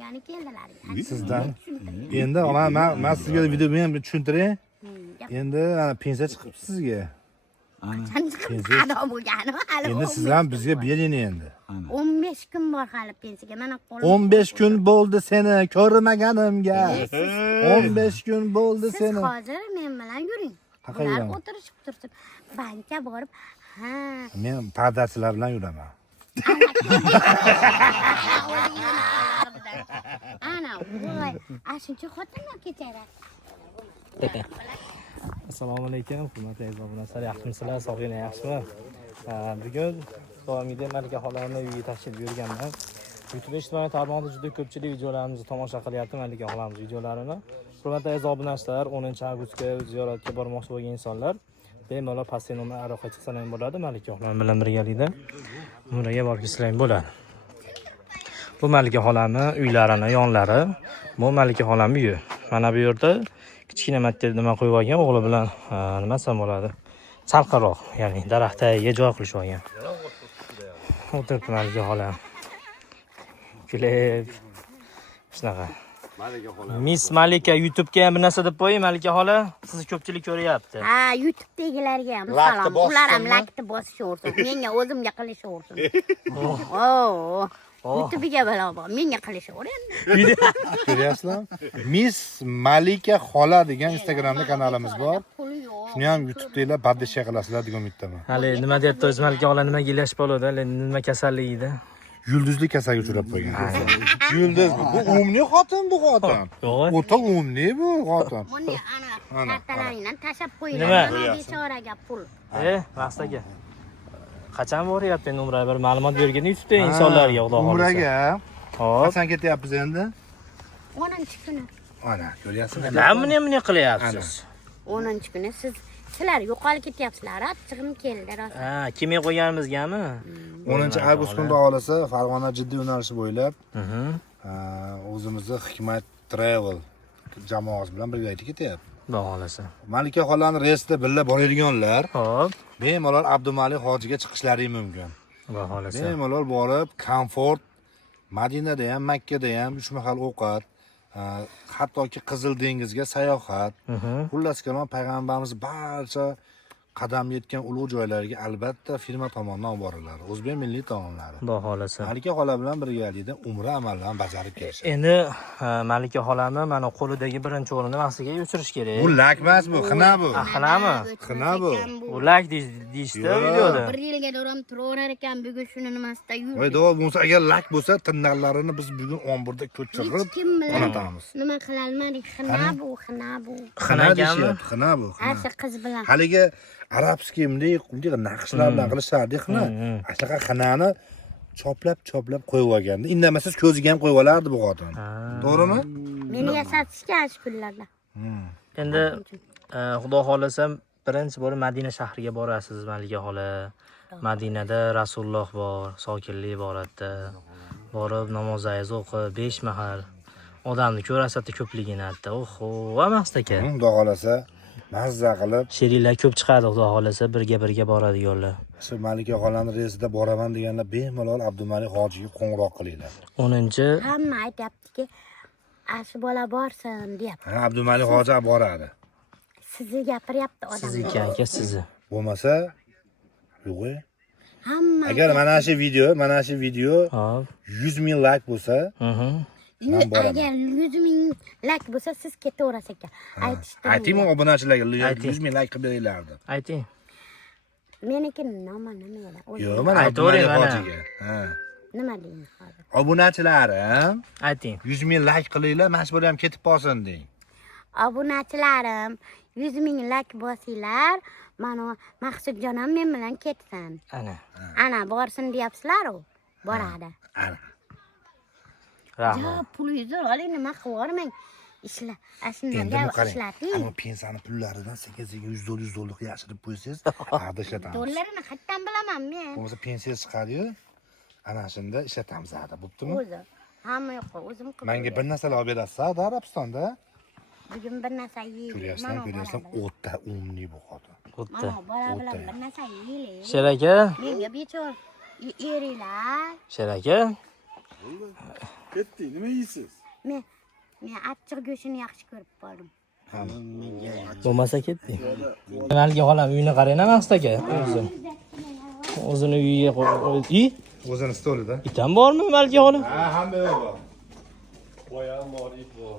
Yani keldilar. Sizdan. Endi men sizga video bilan tushuntiray. Endi pensiya chiqibdi sizga. Qado bo'lgani hali. Endi siz ham bizga bering endi. 15 kun bor hali pensiyaga. Mana 15 kun bo'ldi seni ko'rmaganimga. 15 kun bo'ldi siz seni. hozir men bilan yuring. Qaqay Ular yuraman? o'tirishib tursin. Bankka borib, ha. Men pardachilar bilan yuraman. Ana, voy, ashuncha xotinlar kechara. Assalomu alaykum, hurmatli aziz obunachilar, yaxshimisizlar, sog'lig'inglar yaxshimi? Bugun davomida Malika xolani uyiga tashrif buyurganman. YouTube ijtimoiy tarmoqda juda ko'pchilik videolarimizni tomosha qilyapti, Malika xolamiz videolarini. Hurmatli aziz obunachilar, 10-avgustga ziyoratga bormoqchi bo'lgan insonlar bemalol pastki nomer aloqa chiqsalar ham bo'ladi, Malika xolam bilan birgalikda umraga borib kelsanglar ham bo'ladi. Bu Malika xolami uylarini yonlari, bu Malika xolami uyi. Mana bu yerda kichkina matga nima qo'yib olgan, o'g'li bilan nima desam bo'ladi? Salqinroq, ya'ni daraxt tagiga joy qilib olgan. O'tiribdi Malika xolam. Kulib shunaqa. Miss Malika YouTube'ga ham bir narsa deb qo'ying, Malika xola. Sizni ko'pchilik ko'ryapti. Ha, YouTube'dagilarga ham salom. Ular ham like bosishaversin. Menga o'zimga qilishaversin. Oh. YouTube'ga bilaman. Menga qilishaver endi. Ko'ryapsizlarmi? Miss Malika xola degan Instagramda kanalimiz bor. Shuni ham YouTube'dagilar badisha qilasizlar degan umiddaman. Hali nima deyapti o'zi Malika xola nimaga ilashib qoladi? Nima kasalligida? Yulduzli kasalga uchrab qolgan. Yulduz bu umli xotin bu xotin. O'ta umli bu xotin. Buni ana kartalaringdan tashab qo'ying. Nima? Bechoraga pul. Vaqtaga. Qachon boryapti endi umraga? Bir ma'lumot bergin YouTube'da insonlarga, xudo xolasa. Umraga. Hop. Qachon ketyapmiz endi? 10-kuni. Ana, ko'ryapsizmi? Nima qilyapsiz? 10-kuni sizlar yo'qolib ketyapsizlar. Achchig'im keldi rosa. Ha, kimga qo'yganimizgami? 10-avgust kunida olasa Farg'ona jiddiy yo'nalishi bo'ylab o'zimizni Hikmat Travel jamoasi bilan birgalikda ketyapti. Xudo xolasa. Malika xolani reysda birga boradiganlar Hop. bemalol Abdumalik hojiga chiqishlari mumkin. Xudo xolasa. Bemalol borib, komfort Madinada ham, Makkada ham 3 mahal ovqat, hattoki Qizil dengizga sayohat. Xullas kalom payg'ambarimiz barcha qadam yetgan ulug' joylarga albatta firma tomonidan olib boriladi. O'zbek milliy taomlari. Xudo xolasa. Malika xola bilan birgalikda umra amallarini bajarib kelishadi. Endi Malika xolami mana qo'lidagi birinchi o'rinni vaqtiga o'chirish kerak. Bu lak emas bu, xina bu. Xinami? Xina bu. U lak deyishdi videoda. 1 yilga do'ram turaverar ekan, bugun shuni nimasida yurdi. Voy davo bo'lsa, agar lak bo'lsa, tirnoqlarini biz bugun omburda ko'chirib qonatamiz. Nima qila olmadik? Xina bu. Xina deyapti, xina bu. Asha qiz bilan. Haligi arabskiy bunday naqshlar bilan qilishardi xina. Ashaqa xinani choplab qo'yib olganda, indamasiz ko'ziga ham qo'yib olardi bu xotin. To'g'rimi? Meni yasatishgan shu kunlarda. Endi xudo xolasa birinchi bor Madina shahriga borasiz Malika xola. Madinada Rasululloh bor, sokinlik bor edi. Borib namozingizni o'qib 5 mahal odamni ko'rasizda ko'pligini aytdi. Oho, emas ekan. Xudo xolasa mazza qilib, Sheriklar ko'p chiqadi, xudo xolasa birga boradiganlar. shu Malika xolani reysida boraman deganlar bemalol Abdumalik hojiga qo'ng'iroq qilinglar. 10-chi Hamma aytayaptiki, "Shu bola borsin" deyapti. Ha, Abdumalik hoji boradi. Sizni gapiryapti odam. sizniki aka sizni. Bo'lmasa, yo'q. Hamma Agar mana shu video Hop. 100 ming like bo'lsa, men boraman. Agar 100 ming like bo'lsa, siz ketaverasiz ekan. Aytishdi. Ayting obunachilarga 100 ming like qilib beringlar deb. Ayting. Meniki nima edi? Yo'q, mana Aytavering, Abdumalik mana. hojiga. Ha. Nima deymiz hozir? Obunachilarim, Ayting. 100 ming like qilinglar, mana shu bola ham ketib qolsin deng. Obunachilarim, 100 ming like bosinglar, mana Maqsudjon ham men bilan ketsin. Ana borsin deyapsizlar-ku. Boradi. Ana. Rahmat. Pulingizni oling, nima qilvormang. Ishla, Endi ashundan qarang. ishlating. Ammo pensiyani pullaridan sekin-sekin 100 dollar yashirib qo'ysangiz, qayerda ishlatamiz? Dollarini qayerdan bilaman men? Bo'lmasa pensiya chiqadi-yu, ana shunda ishlatamiz hada, bo'ptimi? O'zi. Hamma yo'q, o'zim qilib. Menga bir narsalar olib berasiz, Saudiya Arabistonda. Bugun bir narsa yeylik. Ko'ryapsan, o'ta umli bu xotin. O'tdi. Mana bola bilan bir narsa yeylik. Sheraka, Menga bechor eringlar. Sheraka. Ketdik, nima yeysiz? Men achchiq go'shtini yaxshi ko'rib qoldim. Bo'lmasa ketdik. Malika xolam uyini qarang-a Maqsud aka. O'zini uyiga qo'y. O'zini stolida. Itam bormi Malika xolam? Ha, hamma bor. Boyam bor, it bor.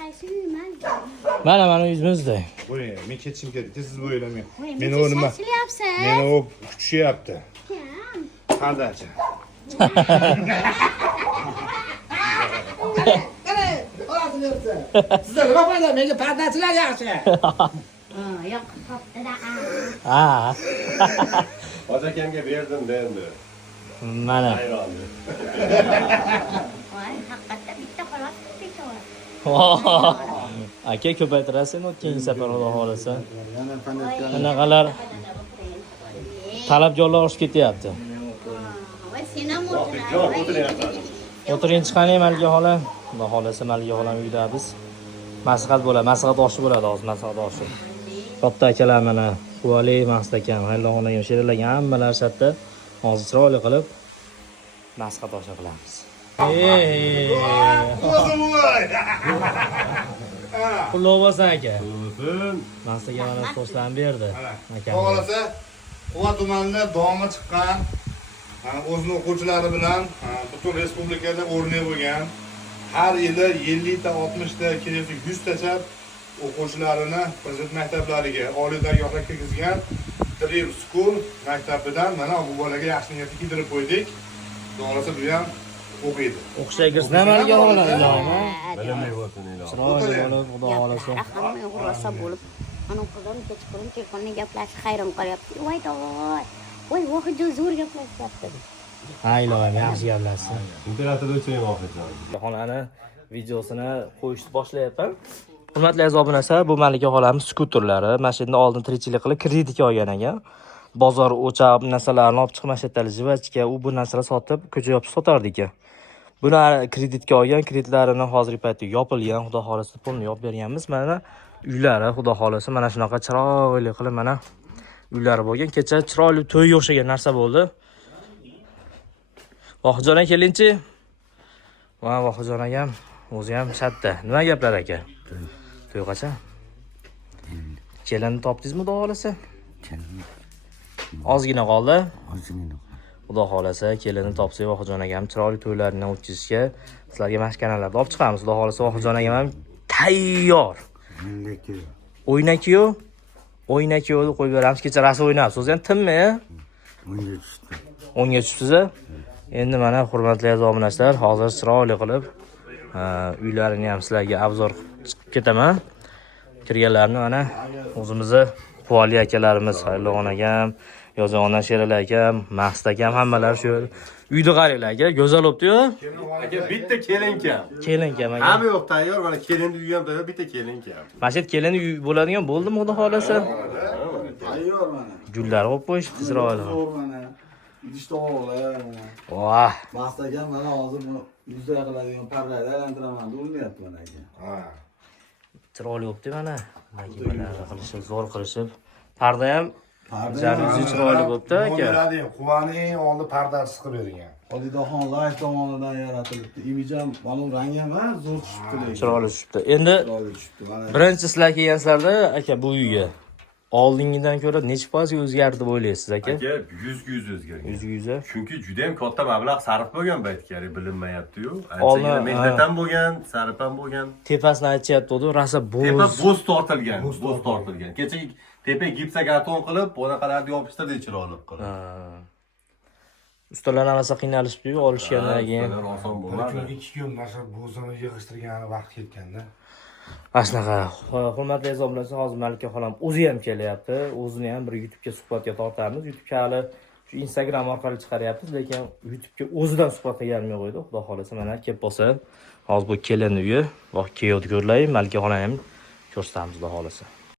Qaysi uyman? Mana uyimizda. Bo'ling, men ketishim kerak. Siz bo'ylamang. Meni o'rnimga ishlayapsiz. Meni u kutishyapti. Qardachi. Sizlar nima foyda? Menga pardachilar yaxshi. Yo'q, qopda. Ha. Hojakamga berdim-da endi. Mana. Hayronli. Voy, haqiqatda bitta xolos ketdi. Aka ko'paytirasiz keyingi safar xudo xolasa. Anaqalar talabgorlar oshib ketyapti. Voy, sen ham O'tiring chiqaning Malika xola. Xudo xolasa Malika xolam uyda biz. Maslahat bo'ladi, maslahat oshi bo'ladi, hozir maslahat oshi. Katta akalar mana Quvali Maqsud akam, Hayloxonagam she'rlarga hammalar shatda hozir chiroyli qilib maslahat oshi qilamiz. O'zim voy. Qutlug' bo'lsin aka. Bo'lsin. Maqsud aka mana postlarni berdi. Aka. Xohlasa Quva tumanida domi chiqqan, o'zining o'quvchilari bilan butun respublikada o'rnak bo'lgan, har yili 50 ta, 60 ta, kerakli 100 tacha o'quvchilarini prezident maktablariga, oliy dargohga kirgizgan Dream School maktabidan mana bu bolaga yaxshi niyatni kiydirib qo'ydik. Xohlasa bu ham o'qiydi. O'qishga kirsin Malika xola. Bilimli bo'lsin ilohim. Chiroyli bo'lib, xudo xolasa. hamma rosa bo'lib, ana qizim kechqurun telefonda gaplashib hayron qolyapti. Voy to'y. Voy, vohida zo'r gaplashyapti. Ha ilohim, yaxshi gaplashsin. Imperatorda o'chayim oxirjon. Xonani videosini qo'yishni boshlayapman. Hurmatli aziz obunachilar, bu Malika xolamiz skuterlari, mashinani oldin tirikchilik qilib kreditga olgan ekan. Bozor o'chab narsalarni olib chiqib mashinatali jivachga u bu narsalarni sotib, ko'cha yopib sotardi ekan. Buni kreditga olgan, kreditlarini hozirgi paytda yopilgan, xudo xolasa pulni yopib berganmiz. Mana uylari, xudo xolasa mana shunaqa chiroyli qilib mana uylari bo'lgan. Kecha chiroyli to'yga o'xshagan narsa bo'ldi. Vohidjon aka kelingchi. Va Vohidjon akam o'zi ham shatda. Nima gaplar aka? To'y qachon? Kelinni topdingizmi, xudo xolasa? Ozgina qoldi. Xudo xolasa kelinni topsak, Vohidjon akam chiroyli to'ylarni o'tkazishga, sizlarga mashkanalarda olib chiqamiz. Xudo xolasa Vohidjon akam ham tayyor. O'ynakiyo. O'ynakiyoni qo'yib beramiz. Kecha rosa o'ynabsiz. O'zi ham timmi? 10ga tushibsiz. Endi mana hurmatli aziz obunachilar, hozir chiroyli qilib uylarini ham sizlarga obzor chiqib ketaman. Kirganlarni mana o'zimizni Quvali akalarimiz, Hayloxon akam, Yozaxondan Sherali akam, Maqsud akam hammalar shu uyda qaranglar aka, go'zal bo'pti-yu. Aka bitta kelin kam. Kelin kam aka. Hamma yo'q tayyor, mana kelinni uyi ham tayyor, bitta kelin kam. Mana shu kelin uy bo'ladigan bo'ldimi, xudo xolasa? Tayyor mana. Gullar qo'yib qo'yishibdi chiroyli. Zo'r mana. Idishda o'g'lar mana. Voh. Maqsad akam mana hozir buni yuzda qiladigan parlarni aylantiraman deb urinyapti mana aka. Ha. Chiroyli bo'pti mana. Makimalarni qilishib, zo'r qilishib. Parda ham jaluzi chiroyli bo'pti aka. Quvani eng oldin pardasi qilib bergan. Olidaxon Live tomonidan yaratilibdi. Imij ham, mana rangi ham zo'r tushibdi lekin. Chiroyli tushibdi. Endi Chiroyli tushibdi mana. birinchi sizlar kelgansizlarda aka bu uyga oldingidan ko'ra necha foiz o'zgardi deb o'ylaysiz aka? Aka 100% o'zgargan. 100. Chunki juda ham katta mablag' sarf bo'lgan baytkari bilinmayapti-yu. Oldin, Anchagina mehnat ham bo'lgan, sarf ham bo'lgan. Tepasini aytishyapti-ku, rosa Tepa bo'z. bo'z tortilgan, bo'z tortilgan. Kecha tepa gipsokarton qilib, bunaqalarni yopishtirdi chiroyli qilib. Ustalar rosa qiynalishdi-yu, olishgandan keyin. Ular oson bo'lmadi. 2 kun mana shu bo'zini yig'ishtirgani vaqt ketganda. Ashnaqa. Hurmatli aziz obunachilar, hozir Malika xolam o'zi ham kelyapti. O'zini ham bir YouTube'ga suhbatga tortamiz. YouTube'ga hali shu Instagram orqali chiqaryapmiz, lekin YouTube'ga o'zidan suhbatga kelmay qo'ydi. Xudo xolasa mana kelib bo'lsa, hozir bu kelin uyi va kiyovni ko'rlay, Malika xolam ham ko'rsatamiz, xudo xolasa.